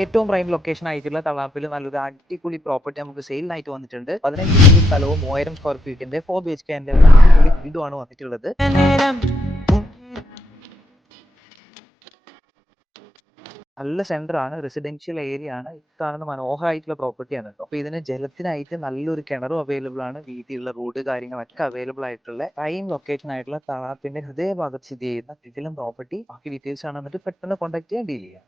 ഏറ്റവും prime location ആയിട്ടുള്ള തളാപ്പിൽ നല്ലൊരു അടിപൊളി പ്രോപ്പർട്ടി നമുക്ക് സെയിലിനായിട്ട് വന്നിട്ടുണ്ട്. 15 സെന്റ് സ്ഥലവും 3000 സ്ക്വയർ ഫീറ്റിന്റെ 4 BHK അടിപൊളി വീടുമാണ് വന്നിട്ടുള്ളത്. നല്ല സെന്റർ ആണ്, റെസിഡൻഷ്യൽ ഏരിയ ആണ്. കാണുന്ന മനോഹരമായിട്ടുള്ള പ്രോപ്പർട്ടിയാണ് കേട്ടോ. അപ്പൊ ഇതിന് ജലത്തിനായിട്ട് നല്ലൊരു കിണറും അവൈലബിൾ ആണ്. വീതിയുള്ള റോഡ് കാര്യങ്ങളൊക്കെ അവൈലബിൾ ആയിട്ടുള്ള പ്രൈം ലൊക്കേഷൻ ആയിട്ടുള്ള തളാപ്പിന്റെ ഹൃദയഭാഗത്ത് സ്ഥിതി ചെയ്യുന്ന ഇതിലും പ്രോപ്പർട്ടി. ബാക്കി ഡീറ്റെയിൽസ് ആണ്, എന്നിട്ട് പെട്ടെന്ന് കോൺടാക്ട് ചെയ്യാൻ ഡീൽ ചെയ്യാം.